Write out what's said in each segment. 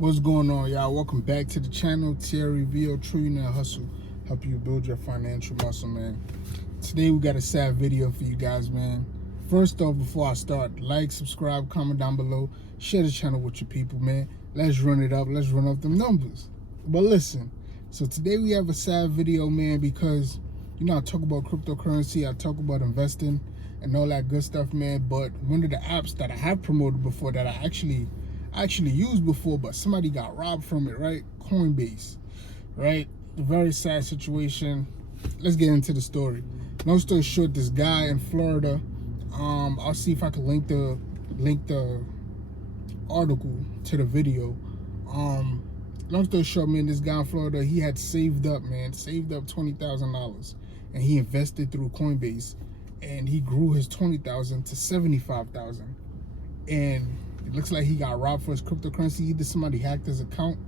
What's going on, y'all? Welcome back to the channel. Thierry VO Trillionaire Hustle, help you build your financial muscle, man. Today we got a sad video for you guys, man. First off, before I start, like, subscribe, comment down below, share the channel with your people, man. Let's run it up. Let's run up them numbers. But listen, so today we have a sad video, man, because I talk about cryptocurrency, I talk about investing and all that good stuff, man. But one of the apps that I have promoted before that I actually used before, but somebody got robbed from it, right? Coinbase, right? A very sad situation. Let's get into the story. Long story short, this guy in Florida, I'll see if I can link the article to the video. Long story short, man, this guy in Florida, he had saved up $20,000, and he invested through Coinbase, and he grew his 20,000 to 75,000, and it looks like he got robbed for his cryptocurrency. Either somebody hacked his account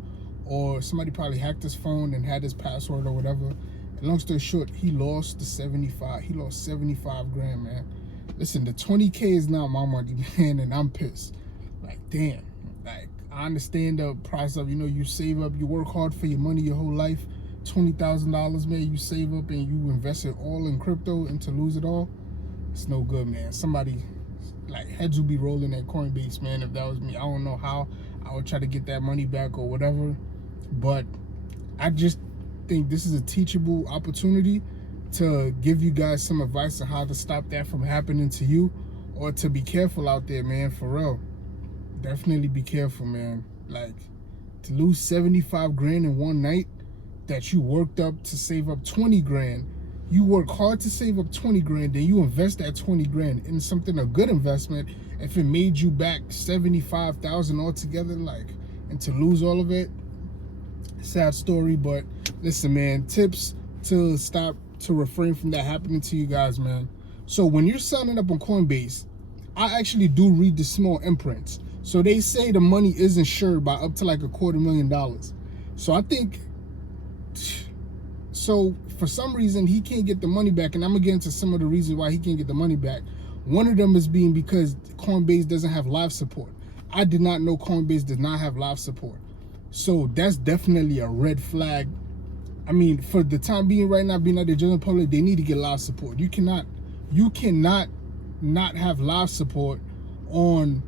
or somebody probably hacked his phone and had his password or whatever. And long story short, he lost 75 grand, man. Listen, the 20K is not my money, man, and I'm pissed. Like, damn. Like, I understand the price of, you save up, you work hard for your money your whole life. $20,000, man, you save up and you invest it all in crypto, and to lose it all, it's no good, man. Somebody, like, heads would be rolling at Coinbase, man, if that was me. I don't know how I would try to get that money back or whatever, but I just think this is a teachable opportunity to give you guys some advice on how to stop that from happening to you, or to be careful out there, man, for real. Definitely be careful, man. Like, to lose 75 grand in one night that you worked up to save up 20 grand. You work hard to save up 20 grand, then you invest that 20 grand in something, a good investment. If it made you back 75,000 altogether, like, and to lose all of it, sad story. But listen, man, tips to refrain from that happening to you guys, man. So when you're signing up on Coinbase, I actually do read the small imprints. So they say the money is insured by up to like $250,000. So I think, so for some reason he can't get the money back, and I'm gonna get into some of the reasons why he can't get the money back. One of them is being because Coinbase doesn't have live support. I did not know Coinbase did not have live support. So that's definitely a red flag. I mean, for the time being right now, being at the general public, they need to get live support. You cannot not have live support on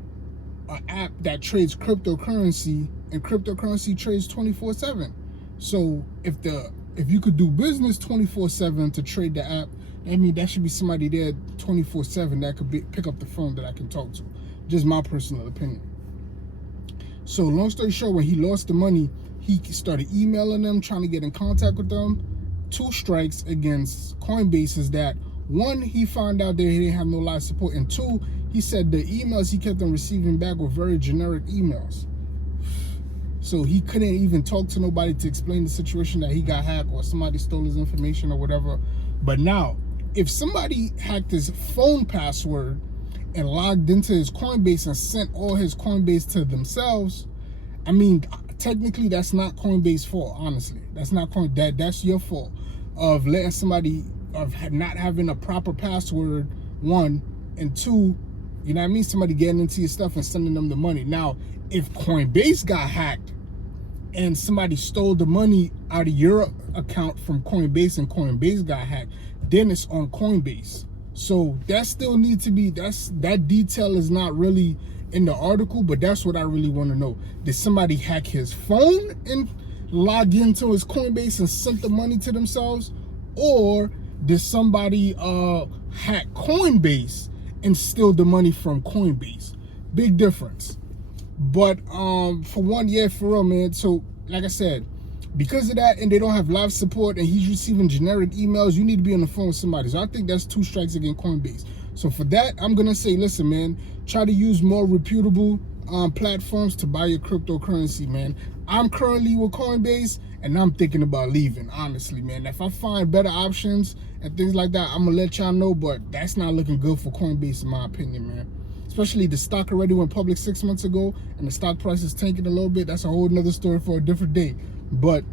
an app that trades cryptocurrency, and cryptocurrency trades 24/7. So if you could do business 24/7 to trade the app, I mean, that should be somebody there 24/7 that could pick up the phone that I can talk to. Just my personal opinion. So long story short, when he lost the money, he started emailing them, trying to get in contact with them. Two strikes against Coinbase is that, one, he found out that he didn't have no live support, and two, he said the emails he kept on receiving back were very generic emails. So he couldn't even talk to nobody to explain the situation that he got hacked or somebody stole his information or whatever. But now, if somebody hacked his phone password and logged into his Coinbase and sent all his Coinbase to themselves, I mean, technically that's not Coinbase's fault, honestly. That's not that's your fault of letting somebody, of not having a proper password, one, and two, you know what I mean, somebody getting into your stuff and sending them the money. Now, if Coinbase got hacked and somebody stole the money out of your account from Coinbase and Coinbase got hacked, then it's on Coinbase. So that still needs to be, that detail is not really in the article, but that's what I really want to know. Did somebody hack his phone and log into his Coinbase and sent the money to themselves? Or did somebody hack Coinbase and steal the money from Coinbase? Big difference. But for one, yeah, for real, man. So like I said, because of that, and they don't have live support, and he's receiving generic emails, you need to be on the phone with somebody. So I think that's two strikes against Coinbase. So for that, I'm gonna say, listen, man, try to use more reputable platforms to buy your cryptocurrency, man. I'm currently with Coinbase, and I'm thinking about leaving, honestly, man. If I find better options and things like that, I'm gonna let y'all know, but that's not looking good for Coinbase in my opinion, man. Especially the stock already went public 6 months ago, and the stock price is tanking a little bit. That's a whole nother story for a different day. But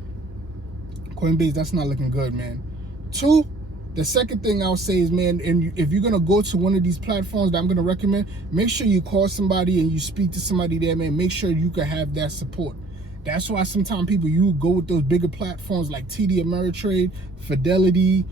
Coinbase, that's not looking good, man. Two, the second thing I'll say is, man, and if you're gonna go to one of these platforms that I'm gonna recommend, make sure you call somebody and you speak to somebody there, man. Make sure you can have that support. That's why sometimes people, you go with those bigger platforms like TD Ameritrade, Fidelity,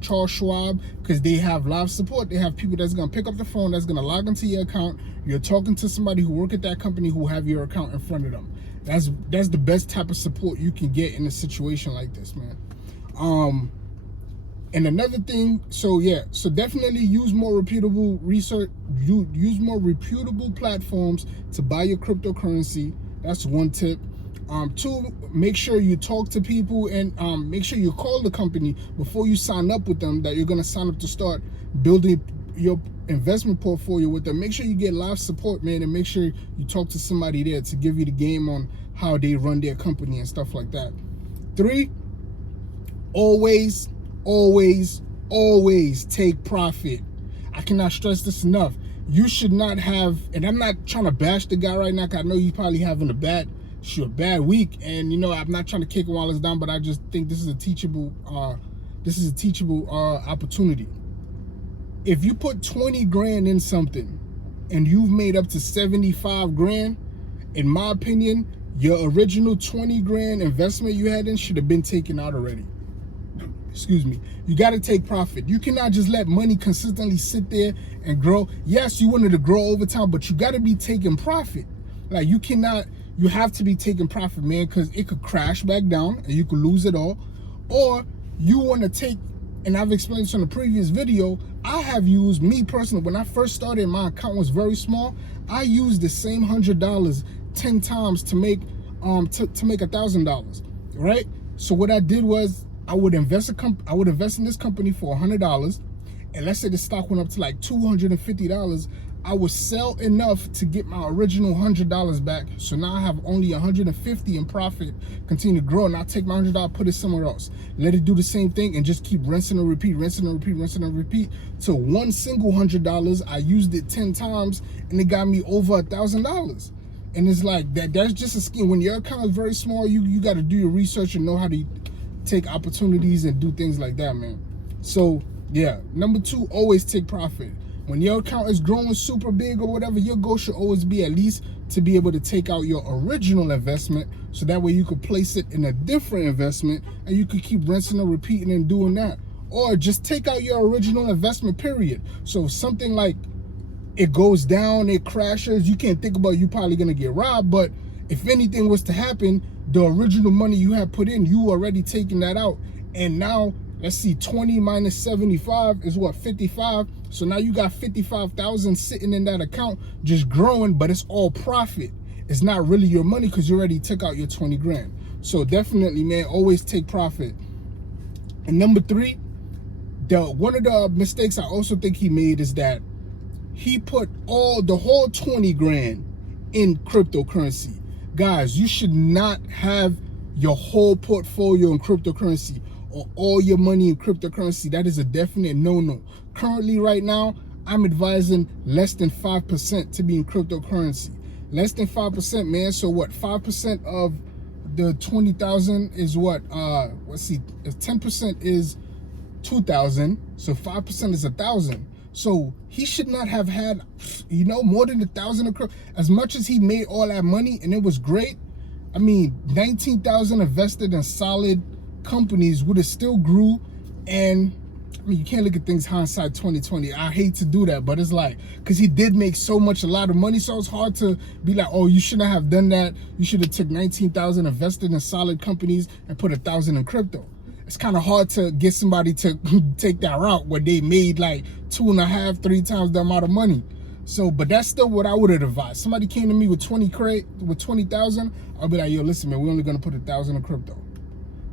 Charles Schwab, because they have live support. They have people that's gonna pick up the phone, that's gonna log into your account. You're talking to somebody who work at that company who have your account in front of them. That's the best type of support you can get in a situation like this, man. And another thing, so definitely use more reputable research, use more reputable platforms to buy your cryptocurrency. That's one tip. Two, make sure you talk to people, and make sure you call the company before you sign up with them that you're gonna sign up to start building your investment portfolio with them. Make sure you get live support, man, and make sure you talk to somebody there to give you the game on how they run their company and stuff like that. Three, always take profit. I cannot stress this enough. You should not have, and I'm not trying to bash the guy right now, because I know he's probably having a bad week, and I'm not trying to kick Wallace down, but I just think this is a teachable opportunity. If you put 20 grand in something and you've made up to 75 grand, in my opinion, your original 20 grand investment you had in should have been taken out already. Excuse me. You got to take profit. You cannot just let money consistently sit there and grow. Yes, you want it to grow over time, but you got to be taking profit. Like, you have to be taking profit, man, because it could crash back down and you could lose it all. Or you want to take, and I've explained this on the previous video, I have used, me personally, when I first started, my account was very small. I used the same $100 10 times to make $1,000, right? So what I did was, I would invest in this company for $100, and let's say the stock went up to like $250. I would sell enough to get my original $100 back. So now I have only $150 in profit. Continue to grow, and I'll take my $100, put it somewhere else. Let it do the same thing, and just keep rinsing and repeat, rinsing and repeat, rinsing and repeat. So one single $100, I used it 10 times, and it got me over $1,000. And it's like that. That's just a scheme. When your account is very small, you got to do your research and know how to take opportunities and do things like that, man. So yeah, number two, always take profit. When your account is growing super big or whatever, your goal should always be at least to be able to take out your original investment, so that way you could place it in a different investment and you could keep rinsing and repeating and doing that. Or just take out your original investment, period. So something like it goes down, it crashes, you can't think about you probably gonna get robbed, but if anything was to happen, the original money you had put in, you already taken that out. And now, let's see, 20 minus 75 is what, 55? So now you got 55,000 sitting in that account, just growing, but it's all profit. It's not really your money because you already took out your 20 grand. So definitely, man, always take profit. And number three, one of the mistakes I also think he made is that he put the whole 20 grand in cryptocurrency. Guys, you should not have your whole portfolio in cryptocurrency or all your money in cryptocurrency. That is a definite no-no. Currently, right now, I'm advising less than 5% to be in cryptocurrency. Less than 5%, man. So what, 5% of the 20,000 is what? Let's see, 10% is 2,000. So 5% is 1,000. So he should not have had, more than 1,000 of crypto. As much as he made all that money and it was great, I mean, 19,000 invested in solid companies would have still grew. And I mean, you can't look at things hindsight 2020. I hate to do that, but it's like, because he did make a lot of money, so it's hard to be like, oh, you shouldn't have done that. You should have took 19,000 invested in solid companies and put 1,000 in crypto. It's kind of hard to get somebody to take that route where they made like 2.5, 3 times the amount of money. So, but that's still what I would have advised. Somebody came to me with 20,000, I'll be like, yo, listen, man, we're only gonna put 1,000 in crypto.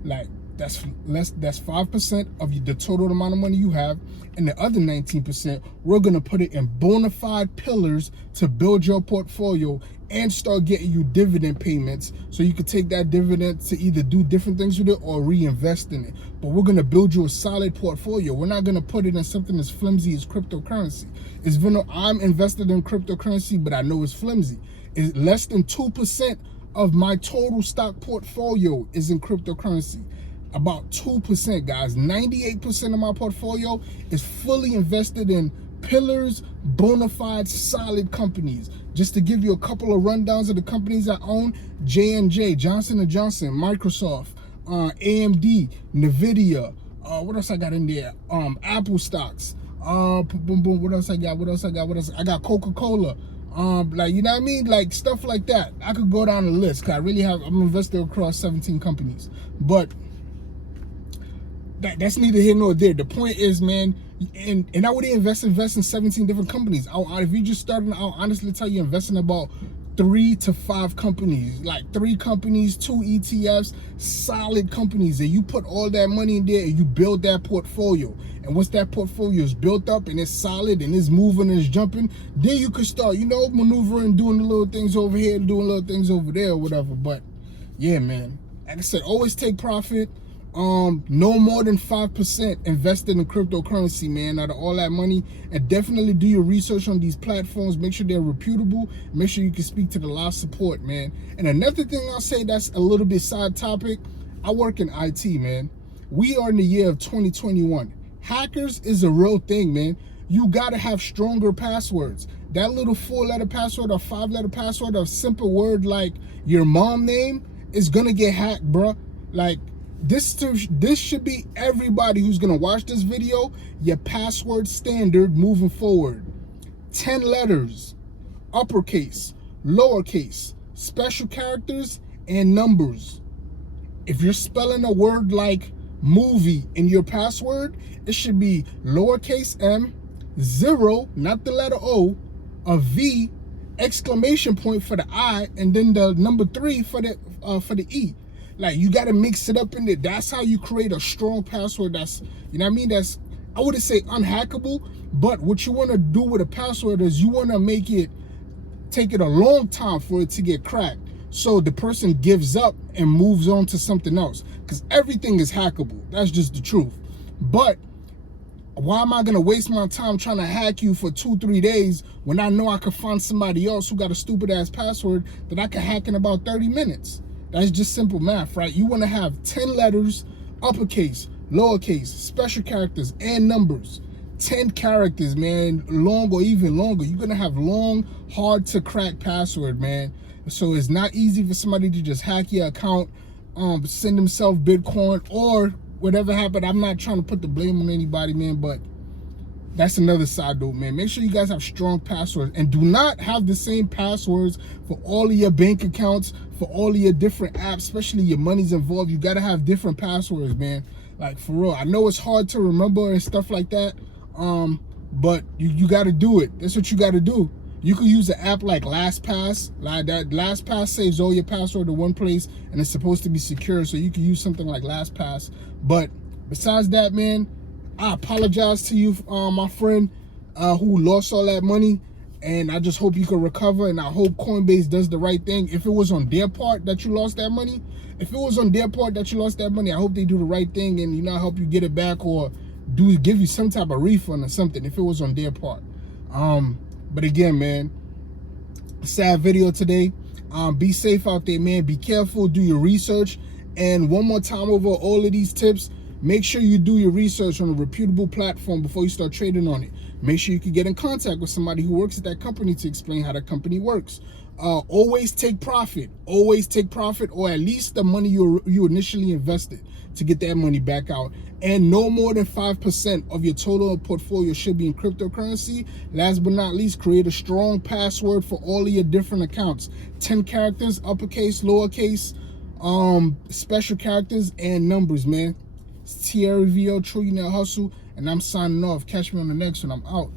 Like, that's 5% of the total amount of money you have, and the other 19%, we're gonna put it in bona fide pillars to build your portfolio and start getting you dividend payments, so you could take that dividend to either do different things with it or reinvest in it. But we're gonna build you a solid portfolio. We're not gonna put it in something as flimsy as cryptocurrency. I'm invested in cryptocurrency, but I know it's flimsy. It's less than 2% of my total stock portfolio is in cryptocurrency. About 2%, guys. 98% of my portfolio is fully invested in pillars, bona fide, solid companies. Just to give you a couple of rundowns of the companies I own: J&J, Johnson & Johnson, Microsoft, AMD, NVIDIA. What else I got in there? Apple stocks. Boom, boom. What else I got? I got Coca-Cola. Like, you know what I mean? Like, stuff like that. I could go down the list, because I'm invested across 17 companies. But that's neither here nor there. The point is, man, and I would invest in 17 different companies. If you just started, I'll honestly tell you, invest in about 3 to 5 companies, like 3 companies, 2 ETFs, solid companies, and you put all that money in there and you build that portfolio. And once that portfolio is built up and it's solid and it's moving and it's jumping, then you can start, maneuvering, doing the little things over here, doing little things over there, or whatever. But yeah, man, like I said, always take profit. No more than 5% invested in cryptocurrency, man, out of all that money. And definitely do your research on these platforms. Make sure they're reputable. Make sure you can speak to the live support, man. And another thing I'll say that's a little bit side topic, I work in IT, man. We are in the year of 2021. Hackers is a real thing, man. You gotta have stronger passwords. That little 4-letter password or 5-letter password or a simple word like your mom name is gonna get hacked, bruh. Like, this should be everybody who's gonna watch this video, your password standard moving forward. 10 letters, uppercase, lowercase, special characters, and numbers. If you're spelling a word like movie in your password, it should be lowercase m, 0, not the letter O, a V, exclamation point for the I, and then the number 3 for the E. Like, you got to mix it up in there. That's how you create a strong password that's, you know what I mean? That's, I wouldn't say unhackable, but what you want to do with a password is you want to take it a long time for it to get cracked. So the person gives up and moves on to something else. Because everything is hackable. That's just the truth. But why am I going to waste my time trying to hack you for 2-3 days when I know I could find somebody else who got a stupid ass password that I can hack in about 30 minutes? That's just simple math, right? You want to have 10 letters, uppercase, lowercase, special characters, and numbers. 10 characters, man, long or even longer. You're going to have long, hard to crack password, man. So it's not easy for somebody to just hack your account, send themselves Bitcoin or whatever happened. I'm not trying to put the blame on anybody, man, but that's another side note, man. Make sure you guys have strong passwords, and do not have the same passwords for all of your bank accounts, for all of your different apps, especially your money's involved. You got to have different passwords, man. Like, for real. I know it's hard to remember and stuff like that, but you got to do it. That's what you got to do. You can use an app like LastPass. Like that, LastPass saves all your password in one place, and it's supposed to be secure, so you can use something like LastPass. But besides that, man, I apologize to you, my friend, who lost all that money, and I just hope you can recover, and I hope Coinbase does the right thing. If it was on their part that you lost that money, I hope they do the right thing and, help you get it back, or give you some type of refund or something if it was on their part. But again, man, sad video today. Be safe out there, man. Be careful, do your research, and one more time over all of these tips. Make sure you do your research on a reputable platform before you start trading on it. Make sure you can get in contact with somebody who works at that company to explain how that company works. Always take profit. Always take profit, or at least the money you initially invested, to get that money back out. And no more than 5% of your total portfolio should be in cryptocurrency. Last but not least, create a strong password for all of your different accounts. 10 characters, uppercase, lowercase, special characters, and numbers, man. It's Thierry VL, Trillionaire Hustle, and I'm signing off. Catch me on the next one. I'm out.